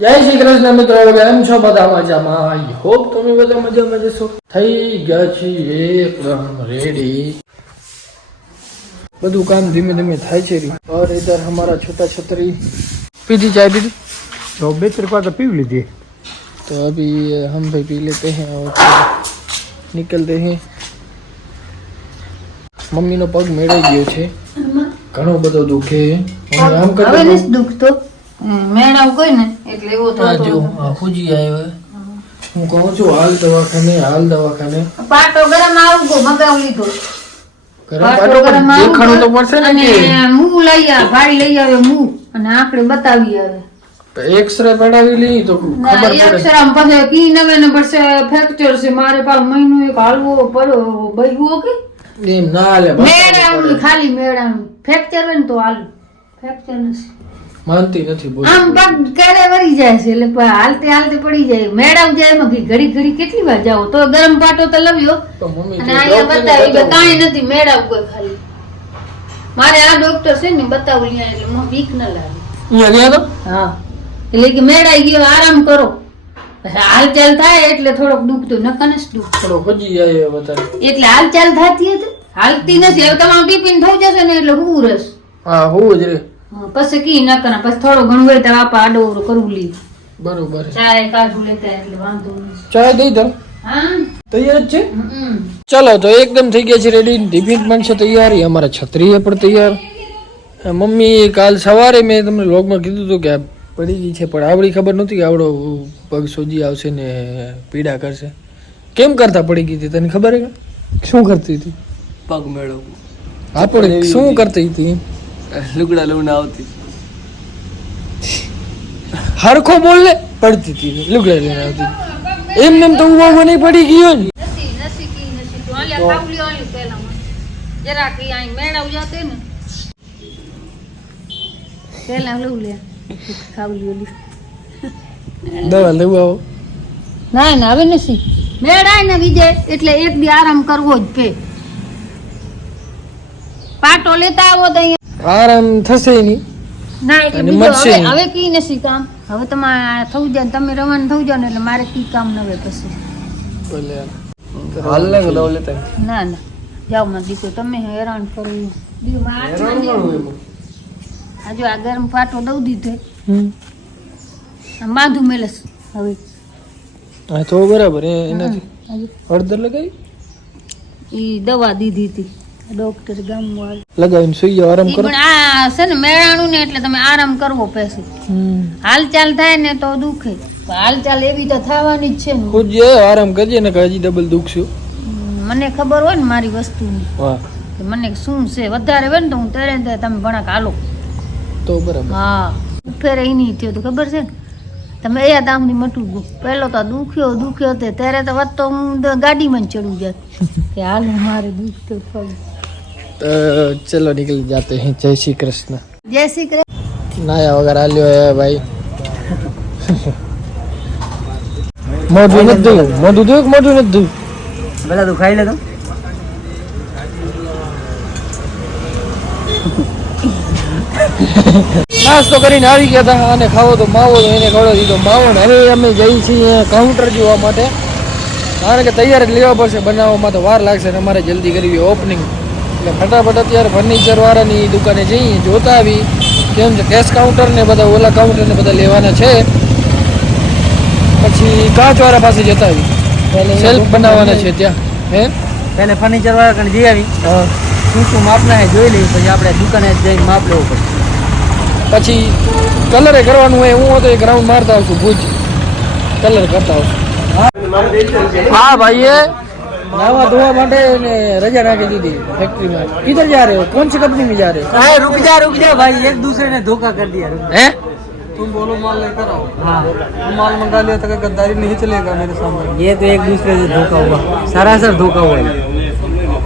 જય શ્રી કૃષ્ણ મિત્રો કેમ છો બધા મજામાં આઈ હોપ તમે બધા મજામાં જશો થઈ ગયા છીએ એકદમ રેડી બધું કામ ધીમે ધીમે થાય છે રી. और इधर हमारा छोटा छतरी पीधी चाय पीधी तो બે ત્રણ વાર તો પીવી લીધી तो अभी हम भी पी लेते हैं और फिर निकलते हैं મમ્મીનો પગ મેળાઈ ગયો છે ઘણો બધો દુખે અને આમ હવે કરતો નથી દુખતો મેળાવ કોઈ ને એટલે એવો થતો ફૂજી આવ્યો હું. કહું છું હાલ દવાખાને હાલ દવાખાને. પાટો ગરમ આવું મગાવ લીધો. પાટો પાટો ગરમ પણ તો પડશે ને કે? મું લઈ આવે ભાડી લઈ આવે મું અને આંકડે બતાવી આવે એક્સરે પડાવી લઈ તો ખબર પછી નવે ને પડશે ફ્રેક્ચર છે મારે પાસ મહિનો એક હાલવો પડ્યો બઈવો કે? એમ ના હાલે ખાલી મેળા ફ્રેક્ચર હોય ને તો હાલ. ફ્રેક્ચર નથી. માનતી નથી બોલ. આમ પગ કરે વરી જાય છે એટલે પ- હાલતે હાલતે પડી જાય. મેડમ જાય એમાં ઘડી ઘડી કેટલી વાર જાવ તો ગરમ પાટો તો લવ્યો. તો મમ્મી અને આયા બતાવી કે. કાંઈ નથી મેડમ કોઈ ખાલી. મારે આ ડોક્ટર છે ને બતાવું અહીંયા એટલે મને બીક ન લાગે. અહીંયા ગયા તો? હા. એટલે કે મેળાઈ ગયો આરામ કરો. હાલચાલ થાય એટલે થોડોક દુખતો નકન જ દુખ. થોડો ફૂજી આવ્યો વધારે. એટલે હાલચાલ થતી હતી. હાલતી નથી. હવે તમારું ટિફિન થઈ જશે ને એટલે હું રસ. હા હું જ રે પછી કી નકન પછી થોડો ઘણું હોય તો આપા આડો અવળો કરવું લી. બરોબર. ચાય કાઢું લેતા એટલે વાંધો નહીં. ચાય દઈ દો. હા? તૈયાર છે. ચાલો તો એકદમ થઈ ગયા છે રેડી ટિફિન પણ છે તૈયાર અમારા છત્રીએ પણ તૈયાર. મમ્મી કાલ સવારે મેં તમને લોગમાં કીધું હતું કે પડી ગઈ છે પણ આવડી ખબર નહોતી કે આવડો પગ સોજી આવશે ને પીડા કરશે. કેમ કરતા પડી ગઈ હતી? તને ખબર હે શું કરતી હતી? પગ મેળવવું હા પણ શું કરતી હતી? લુગડા લઉને આવતી. હરખો બોલ ને પડતી હતી લુગડા લઈને આવતી એમ એમ નેમ તો ઊભા મને પડી ગયો ને. નથી કી ને. લઉં લે. ખાવલી ઓલી દવા લેવા આવો. ના ના હવે મેળાય ને વિજય એટલે એક બી આરામ કરવો જ પે પાટો લેતા આવો તો અહીંયા આરામ થશે નહીં. ના એટલે હવે નહીં. હવે કી નથી કામ. હવે તમારે થવું જાય ને તમે રવાના થવું જાય ને એટલે મારે કી કામ ન હોય પછી. હાલ ને દવા લેતા ના ના. જાઓ માં દીકરો તમે હેરાન કરો. દીકરો હાથમાં આ ગરમ ફાટો દઉં દીધો. બાંધું મેલસ હવે. હા તો બરાબર એ એનાથી હળદર લગાવી? ઈ દવા દીધી હતી. ડોક્ટર ગામમાં લગાવીને સુઈ જાવ આરામ કરો. પણ આ છે ને મેળાણું ને એટલે તમે આરામ કરવો પેસે હાલચાલ થાય ને તો દુખે. હાલચાલ એવી તો થવાની જ છે ને. ખુદ જે આરામ કરજે ને હજી ડબલ દુખશું મને ખબર હોય ને મારી વસ્તુની. વાહ મને શું છે? વધારે હોય ને તો હું ત્યારે ને તમે ભણાક હાલો. તો બરાબર. હા. ઈ નહીં થયો તો ખબર છે ને? તમે એ દામની મટું ગયું પહેલો તો દુખ્યો દુખ્યો તે. ત્યારે તો વધતો હું ગાડીમાં ચડું જાત. કે હાલ મારે દુખતો પગ તો ચલો નીકળી જાતે हैं જય શ્રી કૃષ્ણ. જય શ્રી કૃષ્ણ નાયા વગર આલ્યો હે ભાઈ. મોઢું નથી ધોયું. મોઢું ધોયું કે મોઢું નથી ધોયું? પેલા તું ખાઈ લે તો. નાસ્તો કરીને આવી ગયા હતા અને ખાવો તો માવો તો એને ખવડો દીધો. માવો ને હવે અમે જઈએ છીએ કાઉન્ટર જોવા માટે. કારણ કે તૈયાર જ લેવા પડશે. બનાવવામાં તો વાર લાગશે ને અમારે જલ્દી કરવી ઓપનિંગ એટલે ફટાફટ અત્યારે ફર્નિચર વાળાની દુકાને જઈએ જોતા આવી. કેમ છે કેશ કાઉન્ટર ને બધા ઓલા કાઉન્ટર ને બધા લેવાના છે. પછી કાચવાળા પાસે જતા આવી. સેલ્ફ બનાવવાના છે ત્યાં. હે? પહેલે ફર્નિચર વાળા કને જઈ આવી. શું શું માપના એ જોઈ લઈએ પછી આપણે દુકાને જઈને માપ લેવું પડે પછી કલરે કરવાનું હોય હું તો એક રાઉન્ડ મારતા આવશું ભૂજ. કલર કરતા આવશું. હા ભાઈએ. નાવા ધોવા માટે ને રજા નાખી દીધી ફેક્ટરીમાં કિધર જા રહે હો कौन सी कंपनी में जा रहे हो अरे रुक जा रुक जा भाई एक दूसरे ने धोखा कर दिया रुक हैं तुम बोलो माल लेकर आओ हाँ तुम माल मंगा लिया तो क्या गद्दारी नहीं चलेगा मेरे सामने ये तो एक दूसरे से धोखा हुआ सरासर धोखा हुआ है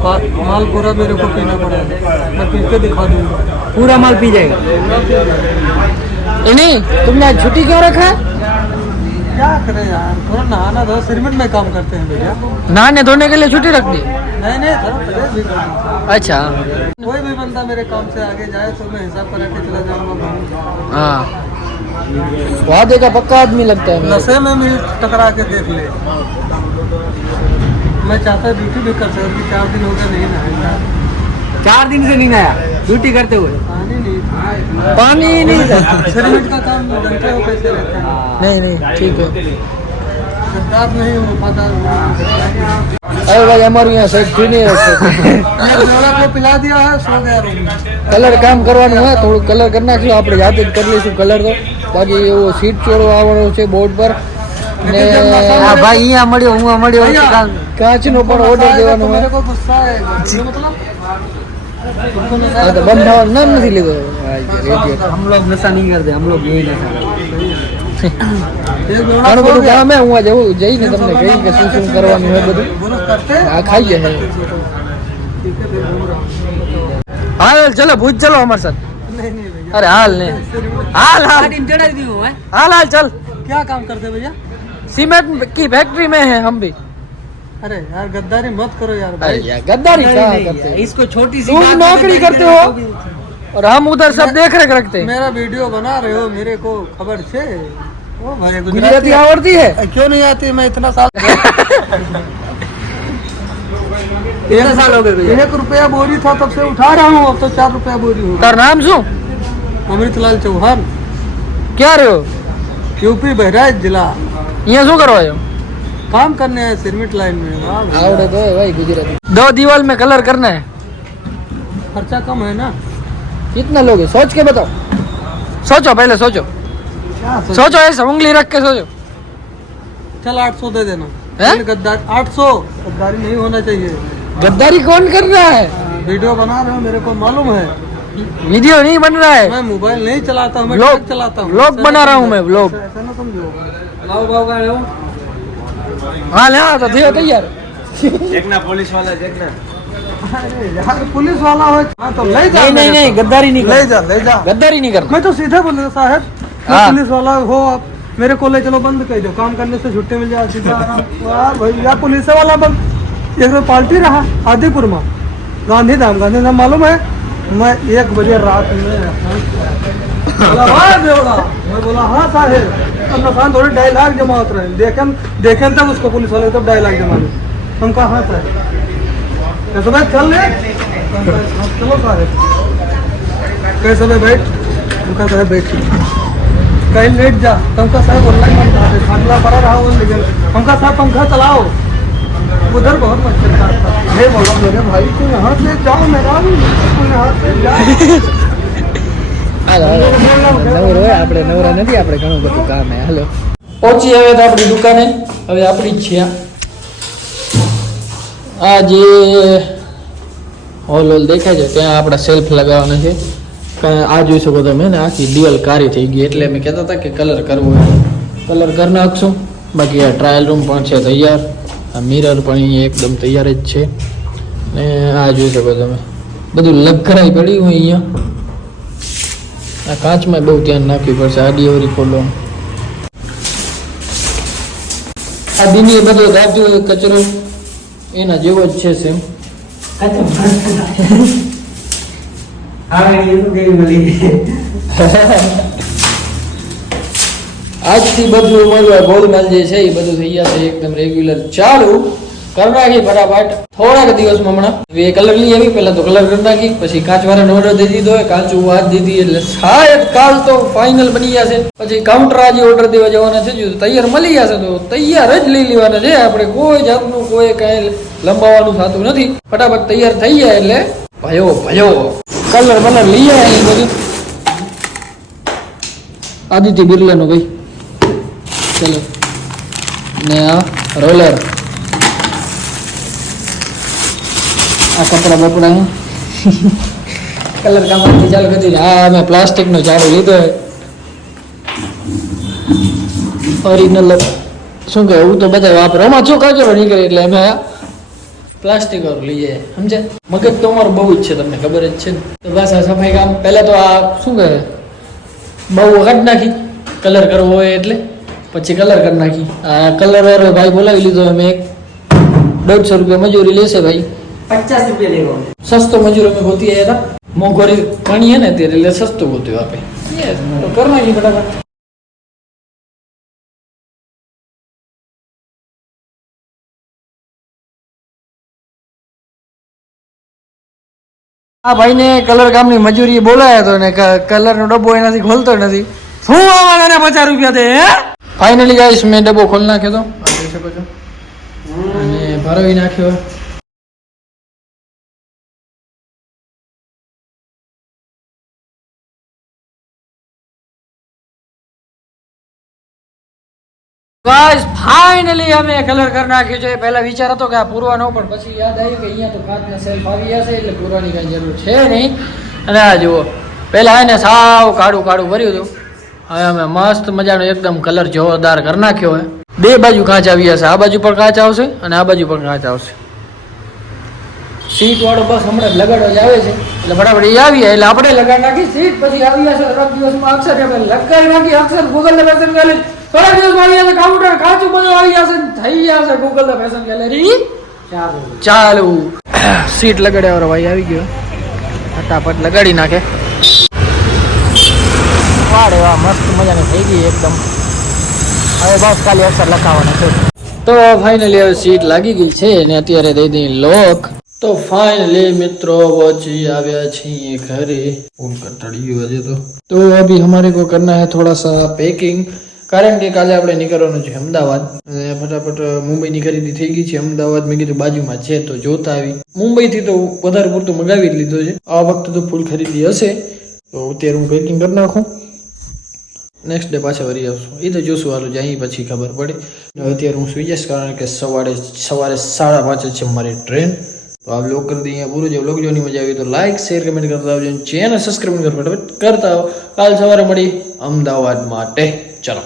पा- माल पूरा मेरे को पीना पड़ेगा मैं पी के दिखा दूंगा पूरा माल पी जाएगा नहीं तुमने आज छुट्टी क्यों रखा है क्या करें यार? थोड़ा नहाना धो सिरमेंट में काम करते हैं भैया। नहाने धोने के लिए छुट्टी रख दी? नहीं नहीं थोड़ा परहेज भी करना अच्छा। कोई भी बंदा मेरे काम से आगे जाए तो मैं हिसाब करा के चला जाऊँगा हाँ। वादे का पक्का आदमी लगता है नशे में भी टकरा के देख ले। मैं चाहता ड्यूटी भी कर सकती चार दिन हो गए नहीं नहाया चार दिन से नहीं आया ड्यूटी करते हुए पानी नहीं था इतना पानी ही नहीं था सिरमिट का काम जानते हो कैसे रहता है नहीं नहीं ठीक है गद्दार नहीं हो वफादार हो अरे भाई हमारे यहाँ सेट थी नहीं रखते एक जोड़ा को पिला दिया है सो गया रूम में કલર કામ કરવાનું હોય થોડું કલર કરી નાખશું આપણે જાતે જ કરી લઈશું કલર તો બાકી એવો સીટ ચોરો આવવાનો છે બોર્ડ પર ને હા ભાઈ અહીંયા મળ્યો હું મળ્યો भैया, કાચનો પણ ઓર્ડર गुस्सा आएगा દેવાનો तो હોય બંધ થવાનું નામ નથી લીધો હા, રેડિયો. हम लोग नशा नहीं करते हम लोग यही नशा करते एक जोड़ा ઘણું सो બધું गया કામ હે હું આજે જવું જઈને તમને કહી કે શું શું કરવાનું હોય બધું बोलो करते આ ખાઈએ હે ठीक है फिर घूम रहा हूँ હાલ ચલો ભૂજ ચલો અમાર સાથ नहीं नहीं भैया અરે હાલ ને હાલ હાલ गाड़ी में चढ़ा दी हूँ मैं हाल हाल चल क्या काम करते भैया सीमेंट की फैक्ट्री में है हम भी अरे यार गद्दारी मत करो यार भाई। यार गद्दारी क्या करते हो? इसको छोटी सी तुम नौकरी करते हो? और हम उधर सब देख रेख रखते हैं। मेरा वीडियो बना रहे हो मेरे को खबर छे ओ भाई गुजराती आवड़ती है? क्यों नहीं आती? मैं इतना साल इतना साल हो गए भैया एक रुपया बोरी था तब से उठा रहा हूँ अब तो चार रुपया बोरी हूँ तार नाम शू अमृतलाल चौहान। क्या रहे हो? यूपी बहराइच जिला। यहाँ शू करवायो काम करने आए सिरमिट लाइन में आवड़े तो भाई गुजराती। दो दीवार में कलर करना है। खर्चा कम है ना? कितना लोगे? सोच के बताओ। सोचो पहले सोचो। सोचो? ऐसा उंगली रख के सोचो। चल आठ सौ दे देना। हैं? गद्दार आठ सौ। गद्दारी नहीं होना चाहिए। गद्दारी कौन कर रहा है? वीडियो बना रहे हो मेरे को मालूम है। वीडियो नहीं बन रहा है। मैं मोबाइल नहीं चलाता हूँ मैं चलाता हूँ। व्लॉग ऐसा बना रहा हूँ मैं, व्लॉग। ऐसा- ऐसा ना समझो। लाओ बाओ का लो हाँ ले हाँ तो थियो तैयार अरे यार पुलिस वाला हो हाँ तो ले जा नहीं नहीं मेरे नहीं को। गद्दारी नहीं ले कर जा ले जा गद्दारी नहीं करना मैं तो सीधे बोले साहब मैं हाँ। पुलिस वाला हो आप मेरे को ले चलो बंद कर दो काम करने से छुट्टी मिल जाए सीधा आराम यार भाई यार पुलिस वाला बंद एक तो पार्टी रहा आदिपुर में गांधी धाम गांधी धाम मालूम है मैं एक बजे रात में बोला, "हाँ, बेवड़ा।" मैं बोला हाँ साहेब अब नसान थोड़े डायलॉग जमा रहे। देखें देखें तब उसको पुलिस वाले तब डायलॉग जमा हम कहा हाँ साहेब कैसे भाई चल ले। हम "हाँ, चलो साहेब कैसे भाई बैठ। हम कहा साहेब बैठ। कहीं लेट जा। पंखा साहब ऑनलाइन मत खाते खाटला पड़ा रहा वो लेकिन पंखा साहब पंखा चलाओ। उधर बहुत मच्छर था मैं बोला मेरे भाई तुम यहाँ से जाओ मेरा भी तुम यहाँ से जाओ। હાલો નવરો આપણે નવરા નથી, આપણે ઘણું બધું કામ હે. હાલો. પહોંચી હવે તો આપણી દુકાને. હવે આપણી જ છે આ. જે હોલ હોલ દેખાય છે, ત્યાં આપણા સેલ્ફ લગાવવાના છે. આ જોઈ શકો તમે ને, આખી દિવાલ કારી થઈ ગઈ. એટલે અમે કહેતા હતા કે કલર કરવો કલર કરી નાખશું. બાકી આ ટ્રાયલ રૂમ પણ છે તૈયાર. આ મિરર પણ અહીંયા એકદમ તૈયાર જ છે. ને આ જોઈ શકો તમે. બધું લખરાઈ પડ્યું હોય અહીંયા. આ કાચમાં બહુ ધ્યાન નાખવી પડશે આ ડિલિવરી ખોલો. આ બીની બધો રાખ્યો કચરો, એના જેવો જ છે સેમ. આજથી બધું મળવા ગોલમાલ જે છે એ બધું થઈ ગયા છે, એકદમ રેગ્યુલર ચાલુ કરી નાખી ફટાફટ. થોડાક દિવસમાં હમણાં. એ કલર લઈ આવી. પહેલાં તો કલર કરી નાખી. પછી કાચ વાળાને ઓર્ડર દઈ દીધો હોય કાચું વાત દીધી એટલે શાયદ કાલ તો ફાઇનલ બની જશે. પછી કાઉન્ટર આજે ઓર્ડર દેવા જવાના છે. જો તૈયાર મળી જશે તો તૈયાર જ લઈ લેવાના છે. આપણે કોઈ જાતનું કોઈ કાંઈ લંબાવવાનું થતું નથી. ફટાફટ તૈયાર થઈ જાય એટલે ભયો ભયો. કલર બલર લઈ જાય એ બધું. આદિત્ય બિરલાનો ભાઈ. ચલો ને આ રોલર આ કપડા બપડા કલર કામથી ચાલુ કરી દીધું. આ અમે પ્લાસ્ટિકનો ચાલુ લીધો ઓરિજિનલ શું કહે એવું તો બધા વાપરે. આમાં શું કાચરો નીકળે એટલે અમે પ્લાસ્ટિક વાળું લઈ જાય સમજે? મગજ તો અમારું બહુ જ છે, તમને ખબર જ છે તો બસ આ સફાઈ કામ. પહેલાં તો આ શું કહે બહુ વખત નાખી. કલર કરવો હોય એટલે. પછી કલર કરી નાખી. આ કલર ભાઈ બોલાવી લીધો અમે એક. દોઢસો રૂપિયા મજૂરી લેશે ભાઈ. પચાસ રૂપિયા લેવો સસ્તો મજૂર અમે હોતી है ना મોંઘવારી ઘણી ને તેરે લે સસ્તું હોતું આપે. કર નાખી ફટાફટ આ ભાઈને કલર કામની મજૂરી બોલાયા તો ને કલર નો ડબ્બો એનાથી ખોલતો નથી. શું આવવાના પચાસ રૂપિયા દે ફાઇનલી ગાઈસ મેં ડબ્બો ખોલી નાખ્યો હતો અને ભરાવી નાખ્યો. ગાઈસ ફાઇનલી અમે કલર કરી નાખ્યું છે. પહેલા વિચાર હતો કે આ પૂરવાનો, પણ પછી યાદ આવ્યું કે અહીંયા તો કાચના સેલ્ફ આવી જશે એટલે પૂરવાની કઈ જરૂર છે નહીં. અને આ જુઓ, પહેલા એને સાવ કાળું કાળું ભર્યું હતું. હવે અમે મસ્ત મજાનો એકદમ કલર જોરદાર કરી નાખ્યો હોય બે બાજુ કાચ આવી જશે આ બાજુ પણ કાચ આવશે અને આ બાજુ પણ કાચ આવશે. સીટ વાળો બસ હમણાં લગાડો જ આવે છે. એટલે ફટાફટ એ આવી જાય. એટલે આપણે લગાડી નાખી સીટ પછી આવી જશે ત્રણ દિવસમાં અક્ષર લગાડી નાખી, અક્ષર ગૂગલ ને ગેલેરી થોડા દિવસમાં આવી જશે કાઉન્ટર કાચું બધું આવી જશે થઈ જશે ગૂગલ ધ ફેશન ગેલેરી ચાલુ. સીટ લગાડ્યા વાળો ભાઈ આવી ગયો. ફટાફટ લગાડી નાખે. વાડે વાહ, મસ્ત મજાની થઈ ગઈ એકદમ. હવે બસ ખાલી અક્ષર લખાવાના છે. તો ફાઇનલી હવે સીટ લાગી ગઈ છે ને અત્યારે દઈ દઈ લોક. તો ફાઇનલી મિત્રો પહોંચી આવ્યા છીએ ઘરે. ફૂલ કટાડી ગયું આજે તો. તો અભી હમારે કો કરના હે થોડા સા પેકિંગ કારણ કે કાલે આપણે નીકળવાનું છે અમદાવાદ. અને ફટાફટ મુંબઈની ખરીદી થઈ ગઈ છે. અમદાવાદ મેં કીધું બાજુમાં છે તો જોતા આવી. મુંબઈથી તો વધારે પૂરતું મગાવી જ લીધું છે. આ વખતે તો ફૂલ ખરીદી હશે. તો અત્યારે હું પેકિંગ કરી નાખું. નેક્સ્ટ ડે પાછા વળી આવશું. એ તો જોશું હાલું જાય પછી ખબર પડે. ને અત્યારે હું સુઈ જઈશ કારણ કે સવારે સવારે સાડા પાંચે છે મારી ટ્રેન તો આ બ્લોગ કરી દઈએ પૂરું જે બ્લોગ જોવાની મજા આવી તો લાઈક શેર કમેન્ટ કરતા આવજો ચેનલ સબસ્ક્રાઈબ કરતા ફટાફટ કરતા આવો કાલ સવારે મળી અમદાવાદ માટે. ચલો.